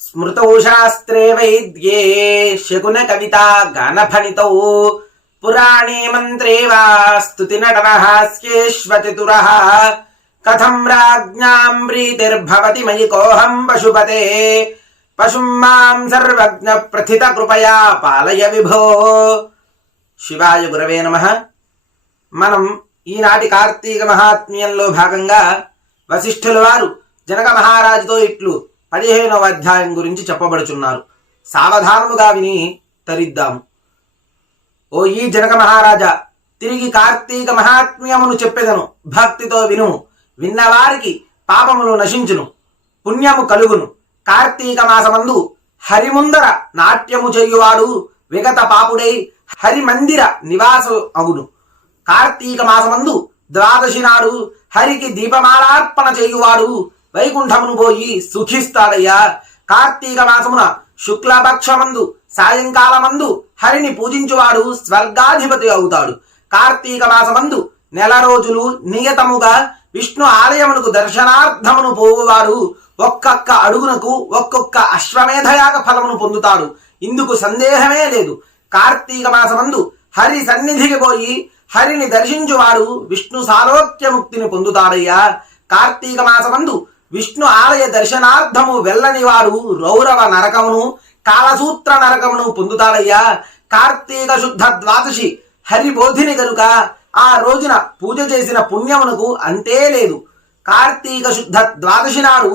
స్మృతౌ శాస్త్రే వైద్యే శకున కవిత గానఫణితౌ పురాణే మంత్రే వా స్తుతి నటన హాస్యేష్వతితుర కథం రాజ్ఞాం ప్రీతిర్భవతి మయి కోహం పశుపతే పశుం మాం సర్వజ్ఞ ప్రథిత కృపయా పాలయ విభో. శివాయ గురవే నమ. మనం ఈనాటి కార్తీక మహాత్మ్యంలో భాగంగా వశిష్ఠుల వారు జనక మహారాజుతో ఇట్లు పదిహేనవ అధ్యాయం గురించి చెప్పబడుచున్నారు. సావధానముగా విని తరిద్దాము. ఓ ఈ జనక మహారాజా తిరిగి కార్తీక మహాత్మ్యమును చెప్పెదను. భక్తితో విను. విన్నవారికి పాపములు నశించును. పుణ్యము కలుగును. కార్తీక మాసమందు హరిముందర నాట్యము చేయువాడు విగత పాపుడై హరిమందిర నివాసు అగును కార్తీక మాసమందు ద్వాదశి నాడు హరికి దీపమాలార్పణ చేయువాడు వైకుంఠమును పోయి సుఖిస్తాడయ్యా. కార్తీక మాసమున శుక్లపక్షమందు సాయంకాలమందు హరిని పూజించువాడు స్వర్గాధిపతి అవుతాడు. కార్తీక మాసమందు నెల రోజులు నియతముగా విష్ణు ఆలయమునకు దర్శనార్థమును పోవువారు ఒక్కొక్క అడుగునకు ఒక్కొక్క అశ్వమేధయాగ ఫలమును పొందుతాడు. ఇందుకు సందేహమే లేదు. కార్తీక మాసమందు హరి సన్నిధికి పోయి హరిని దర్శించువాడు విష్ణు సాలోక్యముక్తిని పొందుతాడయ్యా. కార్తీక మాసమందు విష్ణు ఆలయ దర్శనార్థము వెళ్ళని వారు రౌరవ నరకమును కాలసూత్ర నరకమును పొందుతాడయ్యా. కార్తీక శుద్ధ ద్వాదశి హరి బోధిని గనుక ఆ రోజున పూజ చేసిన పుణ్యమునకు అంతే లేదు. కార్తీక శుద్ధ ద్వాదశి నాడు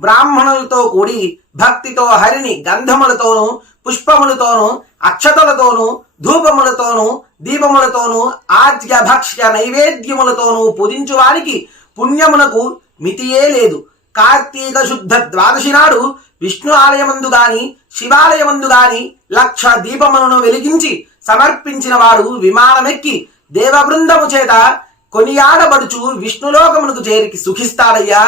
బ్రాహ్మణులతో కూడి భక్తితో హరిని గంధములతోనూ పుష్పములతోనూ అక్షతలతోనూ ధూపములతోనూ దీపములతోనూ ఆద్య భక్ష్య నైవేద్యములతోనూ పూజించువానికి పుణ్యమునకు మితియే లేదు. కార్తీక శుద్ధ ద్వాదశి నాడు విష్ణు ఆలయమందు గాని శివాలయమందు గాని లక్ష దీపములను వెలిగించి సమర్పించిన వాడు విమానమెక్కి దేవబృందము చేత కొనియాడబడుచు విష్ణులోకమునకు చేరికి సుఖిస్తాడయ్యా.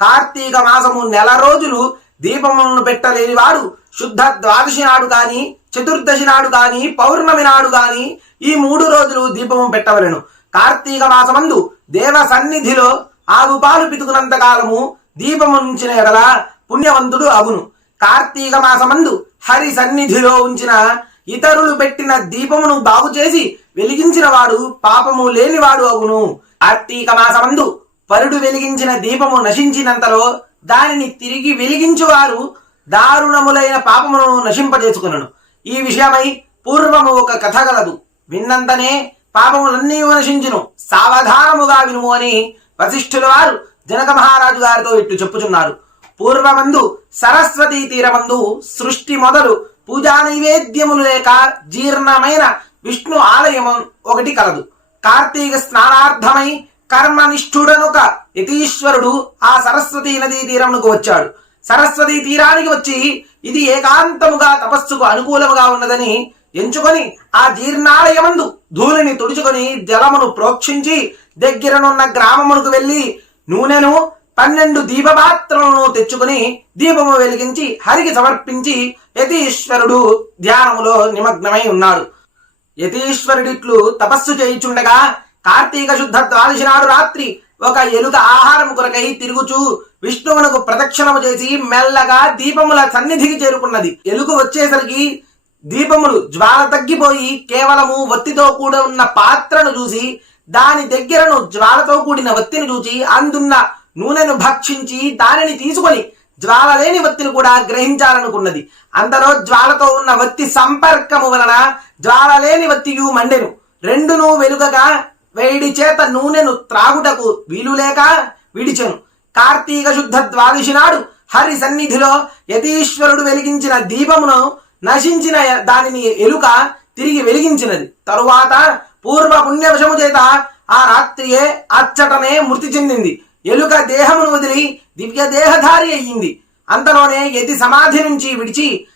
కార్తీక మాసము నెల రోజులు దీపములను పెట్టలేని వాడు శుద్ధ ద్వాదశి నాడు గాని చతుర్దశి నాడు గాని పౌర్ణమి నాడు గాని ఈ మూడు రోజులు దీపము పెట్టవలెను. కార్తీక మాసమందు దేవ సన్నిధిలో ఆగు పాలు పితుకునంత కాలము దీపము ఉంచిన ఎడల పుణ్యవంతుడు అగును కార్తీక మాసమందు హరి సన్నిధిలో ఉంచిన ఇతరులు పెట్టిన దీపమును బాగు చేసి వెలిగించిన వాడు పాపము లేనివాడు అగును కార్తీక మాసమందు పరుడు వెలిగించిన దీపము నశించినంతలో దానిని తిరిగి వెలిగించువారు దారుణములైన పాపమును నశింపజేసుకునను. ఈ విషయమై పూర్వము ఒక కథ గలదు. విన్నంతనే పాపములన్నీ నశించును. సావధానముగా వినుము అని వశిష్ఠుల వారు జనక మహారాజు గారితో ఇట్లు చెప్పుచున్నారు. పూర్వమందు సరస్వతీ తీరమందు సృష్టి మొదలు పూజా నైవేద్యములు లేక జీర్ణమైన విష్ణు ఆలయం ఒకటి కలదు. కార్తీక స్నానార్థమై కర్మనిష్ఠుడనుక యతీశ్వరుడు ఆ సరస్వతీ నదీ తీరమునకు వచ్చాడు. సరస్వతీ తీరానికి వచ్చి ఇది ఏకాంతముగా తపస్సుకు అనుకూలముగా ఉన్నదని ఎంచుకొని ఆ జీర్ణాలయమందు ధూళిని తుడుచుకొని జలమును ప్రోక్షించి దగ్గరనున్న గ్రామమునకు వెళ్ళి నూనెను పన్నెండు దీపపాత్రలను తెచ్చుకుని దీపము వెలిగించి హరికి సమర్పించి యతీశ్వరుడు ధ్యానములో నిమగ్నమై ఉన్నాడు. యతీశ్వరుడిట్లు తపస్సు చేయిచుండగా కార్తీక శుద్ధ ద్వాదశి నాడు రాత్రి ఒక ఎలుక ఆహారం కొరకై తిరుగుచూ విష్ణువునకు ప్రదక్షిణము చేసి మెల్లగా దీపముల సన్నిధికి చేరుకున్నది. ఎలుక వచ్చేసరికి దీపములు జ్వాల తగ్గిపోయి కేవలము వత్తితో కూడా ఉన్న పాత్రను చూసి దాని దగ్గరను జ్వాలతో కూడిన వత్తిని చూచి అందున్న నూనెను భక్షించి దానిని తీసుకొని జ్వాల లేని వత్తిని కూడా గ్రహించాలనుకున్నది. అంతలో జ్వాలతో ఉన్న వత్తి సంపర్కము వలన జ్వాల లేని వత్తియు మండెను. రెండును వెలుగగా వేడి చేత నూనెను త్రాగుటకు వీలు లేక విడిచెను. కార్తీక శుద్ధ ద్వాదశి నాడు హరి సన్నిధిలో యతీశ్వరుడు వెలిగించిన దీపమును నశించిన దానిని ఎలుక తిరిగి వెలిగించినది. తరువాత పూర్వ పుణ్యవశము చేత ఆ రాత్రియే అచ్చటనే మృతి చెందింది. ఎలుక దేహమును వదిలి దివ్య దేహధారి అయ్యింది. అంతలోనే యతి సమాధి నుంచి విడిచి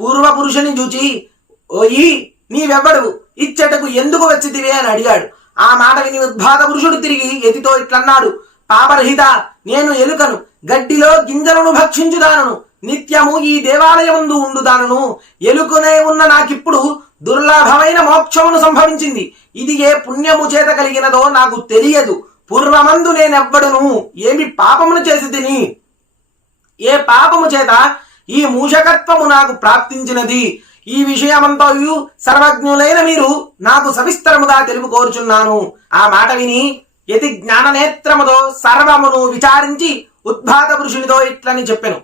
పూర్వ పురుషుని చూచి ఓయి నీవెవ్వడు ఇచ్చటకు ఎందుకు వచ్చితివే అని అడిగాడు. ఆ మాట విని ఉద్భాత పురుషుడు తిరిగి ఎతితో ఇట్లన్నాడు. పాపరహిత నేను ఎలుకను గడ్డిలో గింజలను భక్షించుదానను. నిత్యము ఈ దేవాలయముందు ఉండుదానను. ఎలుకనే ఉన్న నాకిప్పుడు దుర్లభమైన మోక్షమును సంభవించింది. ఇది ఏ పుణ్యము చేత కలిగినదో నాకు తెలియదు. పూర్వమందు నేనెవ్వడును? ఏమి పాపమును చేసి తిని ఏ పాపము చేత ఈ మూషకత్వము నాకు ప్రాప్తించినది? ఈ విషయమంతయు సర్వజ్ఞులైన మీరు నాకు సవిస్తరముగా తెలుపు కోరుచున్నాను ఆ మాట విని యతి జ్ఞాననేత్రముతో సర్వమును విచారించి ఉద్భాత పురుషునితో ఇట్లని చెప్పెను.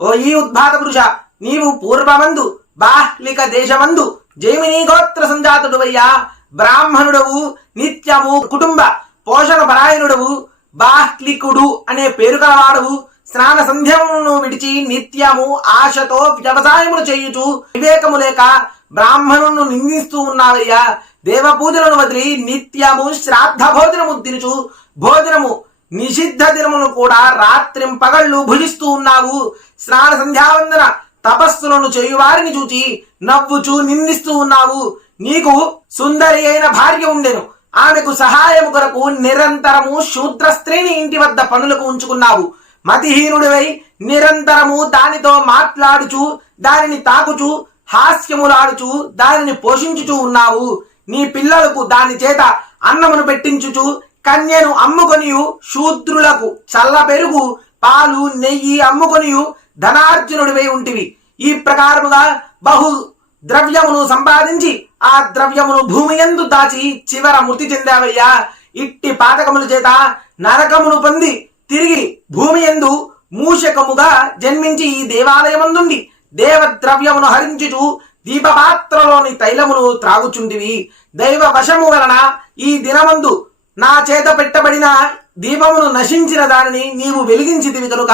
ఓ ఈ ఉద్భాత పురుష నీవు పూర్వమందు బాహ్లిక దేశమందు జైమిని గోత్ర సంజాతుడువయ్యా బ్రాహ్మణుడవు నిత్యము కుటుంబ పోషణ పరాయణుడవు బాహ్లికుడు అనే పేరు కలవాడవు. స్నాన సంధ్యములను విడిచి నిత్యము ఆశతో వ్యవసాయములు చేయుచు వివేకము లేక బ్రాహ్మణులను నిందిస్తూ ఉన్నావయ్యా. దేవ పూజలను వదిలి నిత్యము శ్రాద్ధ భోజనము తినుచు భోజనము నిషిద్ధ దినమును కూడా రాత్రిం పగళ్ళు భుజిస్తూ ఉన్నావు. స్నాన సంధ్యావందన తపస్సులను చేయువారిని చూచి నవ్వుచూ నిందిస్తూ ఉన్నావు. నీకు సుందరి అయిన భార్య ఉండెను. ఆమెకు సహాయము కొరకు నిరంతరము శూద్ర స్త్రీని ఇంటి వద్ద పనులకు ఉంచుకున్నావు. మతిహీనుడివై నిరంతరము దానితో మాట్లాడుచు దానిని తాకుచు హాస్యములాడుచు దానిని పోషించుచూ ఉన్నావు. నీ పిల్లలకు దాని చేత అన్నమును పెట్టించుచు కన్యను అమ్ముకొనియు శూద్రులకు చల్ల పెరుగు పాలు నెయ్యి అమ్ముకొనియు ధనార్జునుడివై ఉంటివి. ఈ ప్రకారముగా బహు ద్రవ్యమును సంపాదించి ఆ ద్రవ్యమును భూమి ఎందు దాచి చివర మృతి చెందావయ్యా. ఇట్టి పాతకముల చేత నరకమును పొంది తిరిగి భూమి ఎందు మూషకముగా జన్మించి ఈ దేవాలయమందుండి దేవద్రవ్యమును హరించుచు దీపపాత్రలోని తైలమును త్రాగుచుండివి. దైవ వశము వలన ఈ దినమందు నా చేత పెట్టబడిన దీపమును నశించిన దానిని నీవు వెలిగించితివి కనుక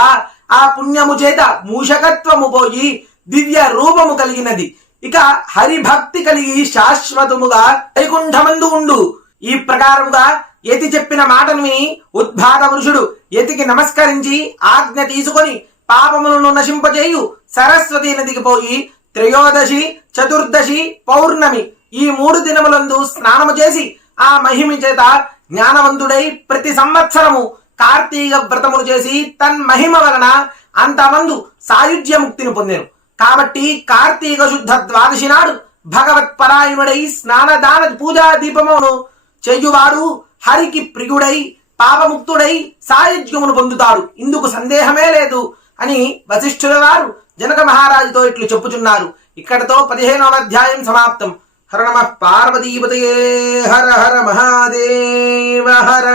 ఆ పుణ్యము చేత మూషకత్వము పోయి దివ్య రూపము కలిగినది. ఇక హరిభక్తి కలిగి శాశ్వతముగా వైకుంఠమందు ఉండు. ఈ ప్రకారముగా యతి చెప్పిన మాటను విని ఉద్భాత పురుషుడు యతికి నమస్కరించి ఆజ్ఞ తీసుకొని పాపములను నశింపజేయు సరస్వతి నదికి పోయి త్రయోదశి చతుర్దశి పౌర్ణమి ఈ మూడు దినములందు స్నానము చేసి ఆ మహిమి చేత జ్ఞానవంతుడై ప్రతి సంవత్సరము కార్తీక వ్రతములు చేసి తన్ మహిమ వలన అంతమందు సాయుధ్య ముక్తిని పొందారు కాబట్టి కార్తీక శుద్ధ ద్వాదశి నాడు భగవత్ పరాయణుడై స్నానదాన పూజా దీపమును చెయ్యువాడు హరికి ప్రియుడై పాపముక్తుడై సాయుధ్యమును పొందుతాడు. ఇందుకు సందేహమే లేదు అని వశిష్ఠుల వారు జనక మహారాజుతో ఇట్లు చెప్పుచున్నారు. ఇక్కడతో పదిహేనవ అధ్యాయం సమాప్తం. హర నమ పార్వతీపతయే హర హర మహాదేవ హర.